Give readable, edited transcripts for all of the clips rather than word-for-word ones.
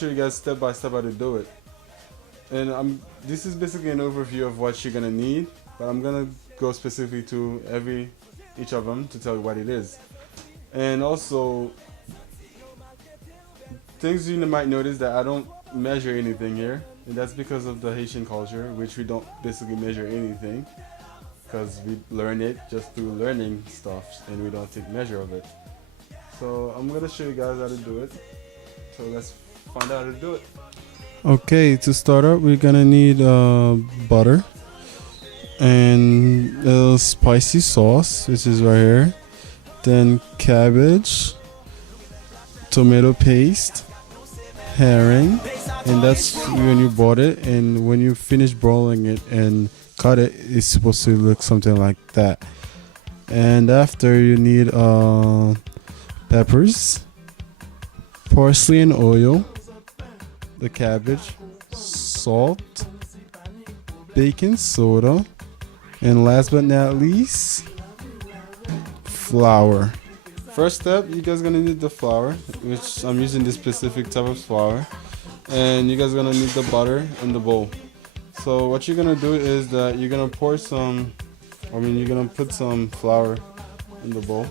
show you guys step by step how to do it. And this is basically an overview of what you're gonna need, but I'm gonna go specifically to each of them to tell you what it is. And also, things you might notice that I don't measure anything here, and that's because of the Haitian culture, which we don't basically measure anything, because we learn it just through learning stuff, and we don't take measure of it. So I'm gonna show you guys how to do it. So let's find out how to do it. Okay, to start up, we're gonna need butter and a little spicy sauce, which is right here. Then cabbage, tomato paste, herring, and that's when you bought it. And when you finish boiling it and cut it, it's supposed to look something like that. And after, you need peppers, parsley and oil, the cabbage, salt, baking soda, and last but not least, flour. First step, you guys gonna need the flour, which I'm using this specific type of flour, and you guys gonna need the butter in the bowl. So what you're gonna do is that you're gonna put some flour in the bowl,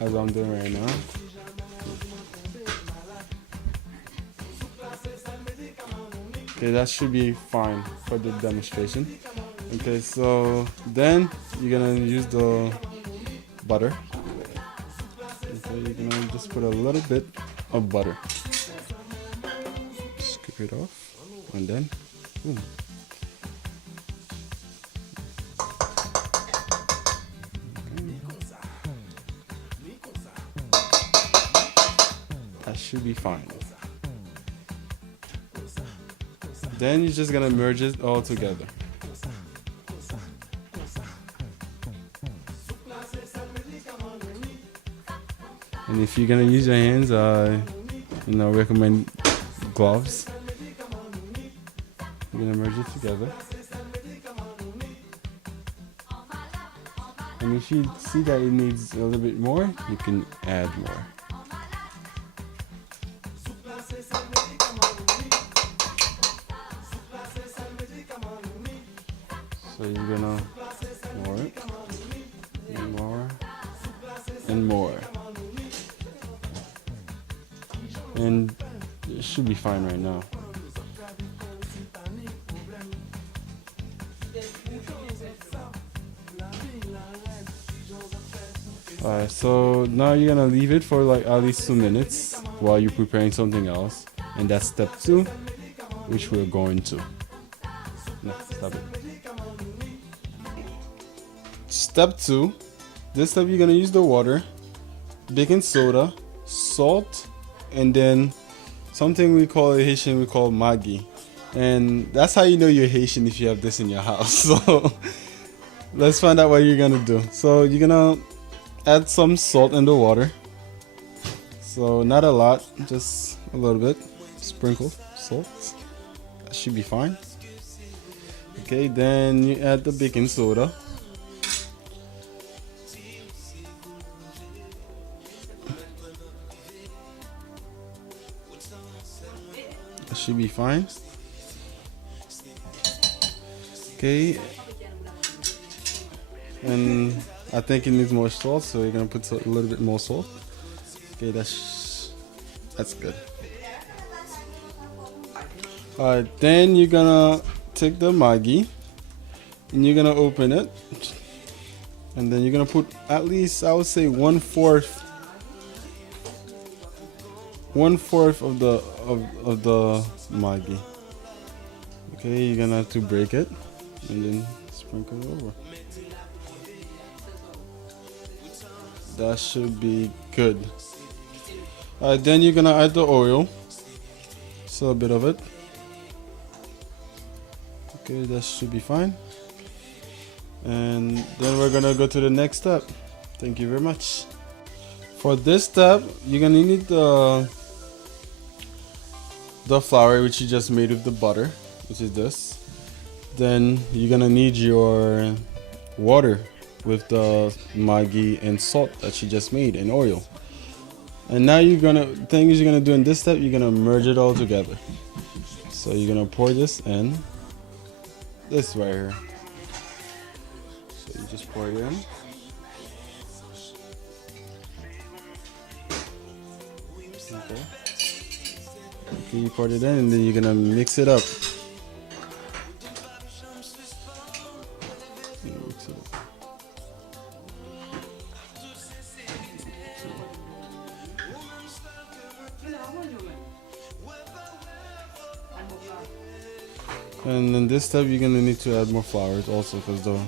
as I'm doing right now. Okay, that should be fine for the demonstration. Okay, so then you're gonna use the butter. Okay, you're gonna just put a little bit of butter. Scoop it off, and then boom. That should be fine. Then you're just gonna merge it all together. And if you're gonna use your hands, recommend gloves. You're gonna merge it together. And if you see that it needs a little bit more, you can add more. So you're gonna more and more and more. And it should be fine right now. Alright, so now you're gonna leave it for like at least 2 minutes while you're preparing something else. And that's step 2, which we're going to. No, stop it. Step 2, this step you're gonna use the water, baking soda, salt, and then something we call in Haitian, we call Maggi. And that's how you know you're Haitian, if you have this in your house. So let's find out what you're gonna do. So you're gonna add some salt in the water. So not a lot, just a little bit. Sprinkle salt. That should be fine. Okay, then you add the baking soda. That should be fine. Okay, and I think it needs more salt, so you're gonna put a little bit more salt. Okay, that's good. Alright, then you're gonna take the Maggi and you're gonna open it, and then you're gonna put at least, I would say, 1/4 of the Maggi. Okay, you're gonna have to break it and then sprinkle it over. That should be good. Alright, then you're gonna add the oil, so a bit of it. Okay, that should be fine. And then we're gonna go to the next step. Thank you very much. For this step, you're gonna need the flour, which you just made with the butter, which is this. Then you're gonna need your water with the Maggi and salt that you just made, and oil. And now thing is you're gonna do in this step, you're gonna merge it all together. So you're gonna pour this in, this right here. So you just pour it in. Okay. Okay, you pour it in and then you're gonna mix it up. Mix it up. And in this step, you're gonna need to add more flour also because the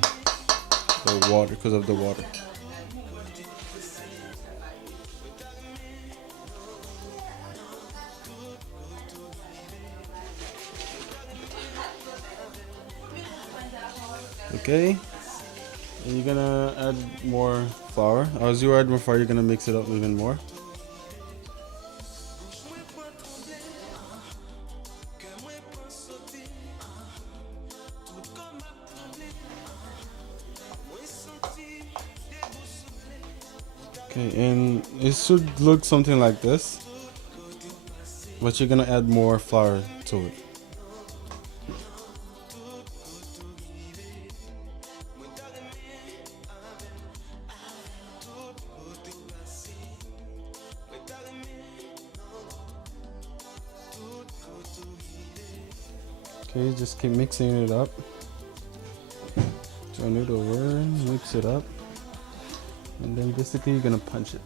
water, because of the water. Okay, and you're gonna add more flour. As you add more flour, you're gonna mix it up even more. Okay, and it should look something like this, but you're gonna add more flour to it. Okay, just keep mixing it up. Turn it over, mix it up, and then basically you're gonna punch it.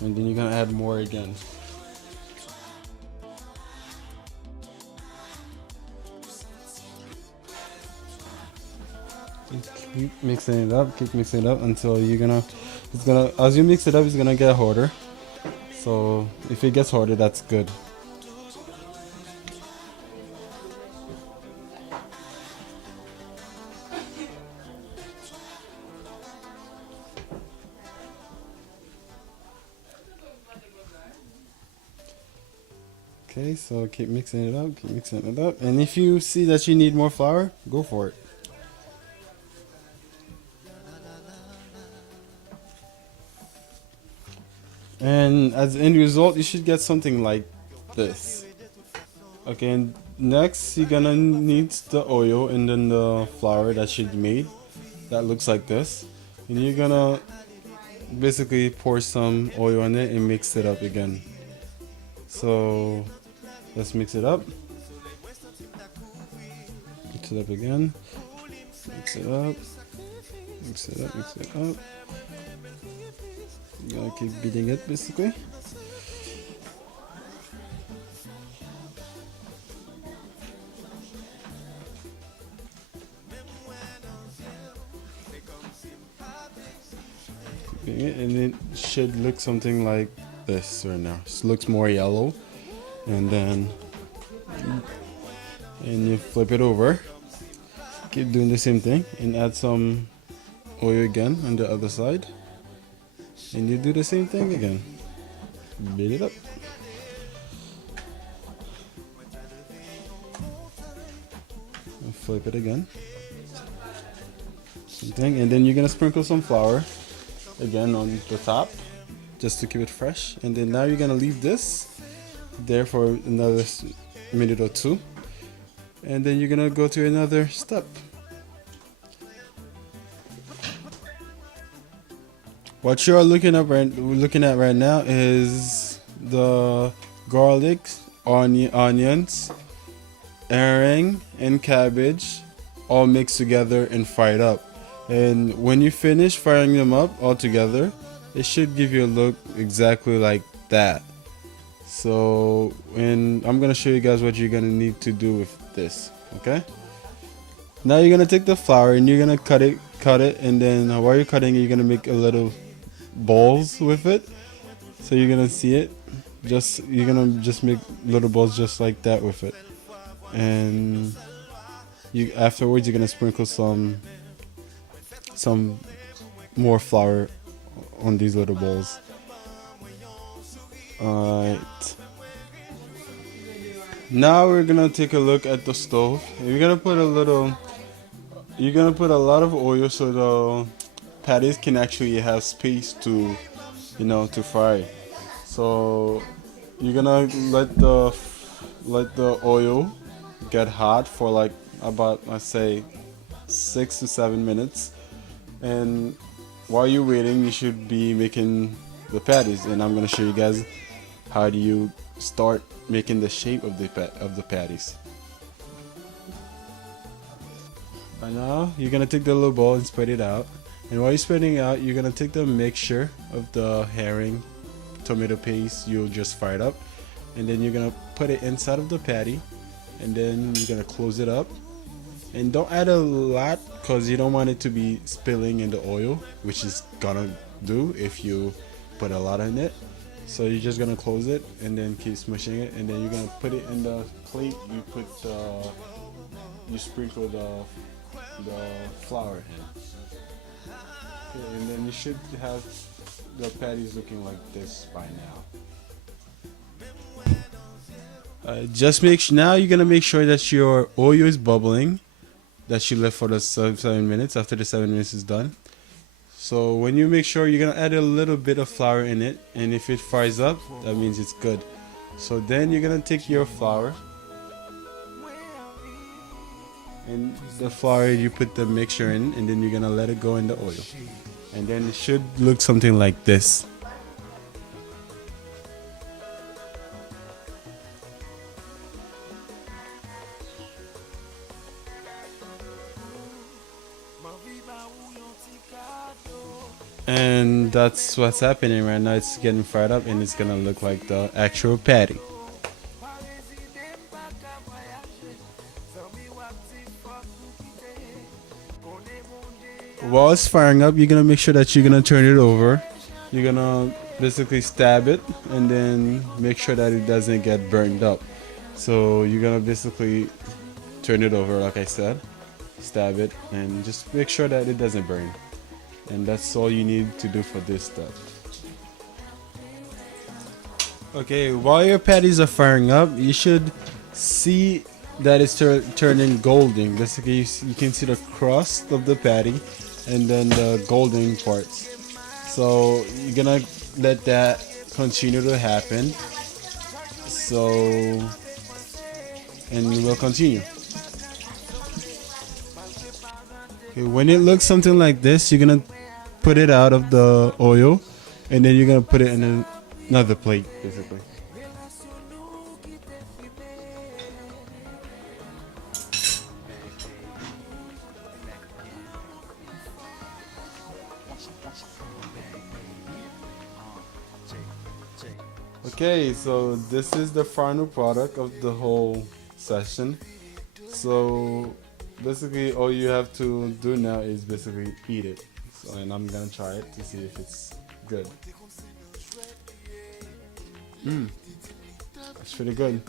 And then you're gonna add more again. Keep mixing it up until as you mix it up, it's gonna get harder. So if it gets harder, that's good. Okay, so keep mixing it up, and if you see that you need more flour, go for it. And as the end result, you should get something like this. Okay, and next you're gonna need the oil and then the flour that should be made. That looks like this. And you're gonna basically pour some oil on it and mix it up again. So let's mix it up. Mix it up again. Mix it up. Mix it up, mix it up. You gotta keep beating it basically. And it should look something like this right now. It looks more yellow, and then you flip it over. Keep doing the same thing and add some oil again on the other side, and you do the same thing again. Beat it up. And flip it again. Same thing, and then you're gonna sprinkle some flour again on the top just to keep it fresh, and then now you're gonna leave this there for another minute or two, and then you're gonna go to another step. What you're looking at right now is the garlic, onions, herring, and cabbage all mixed together and fried up. And when you finish frying them up all together, it should give you a look exactly like that. So, and I'm gonna show you guys what you're gonna need to do with this. Okay. Now you're gonna take the flour and you're gonna cut it, and then while you're cutting it, you're gonna make a little balls with it. So you're gonna see it. You're gonna just make little balls just like that with it, and afterwards you're gonna sprinkle some more flour on these little balls. Alright. Now we're gonna take a look at the stove. You're gonna put a lot of oil so patties can actually have space to, to fry. So you're gonna let the oil get hot for like about, let's say, 6 to 7 minutes. And while you're waiting, you should be making the patties, and I'm gonna show you guys how do you start making the shape of the patties. Right now, you're gonna take the little bowl and spread it out. And while you're spreading it out, you're gonna take the mixture of the herring, tomato paste you just fried up, and then you're gonna put it inside of the patty, and then you're gonna close it up. And don't add a lot because you don't want it to be spilling in the oil, which is gonna do if you put a lot in it. So you're just gonna close it and then keep smushing it, and then you're gonna put it in the plate. You sprinkle the flour in. Okay, and then you should have the patties looking like this by now. Just now you're gonna make sure that your oil is bubbling, that you left for the 7 minutes after the 7 minutes is done. So when you make sure, you're gonna add a little bit of flour in it, and if it fries up, that means it's good. So then you're gonna take your flour, and the flour you put the mixture in, and then you're gonna let it go in the oil, and then it should look something like this. And that's what's happening right now. It's getting fried up, and it's gonna look like the actual patty. While it's firing up, you're gonna make sure that you're gonna turn it over. You're gonna basically stab it, and then make sure that it doesn't get burned up. So you're gonna basically turn it over, like I said, stab it, and just make sure that it doesn't burn. And that's all you need to do for this step. Okay, while your patties are firing up, you should see that it's turning golden. Basically, you can see the crust of the patty and then the golden parts. So you're gonna let that continue to happen. So, and we'll continue. Okay, when it looks something like this, you're gonna put it out of the oil, and then you're gonna put it in another plate, basically. Okay, so this is the final product of the whole session. So basically all you have to do now is basically eat it. So, and I'm gonna try it to see if it's good. It's pretty good.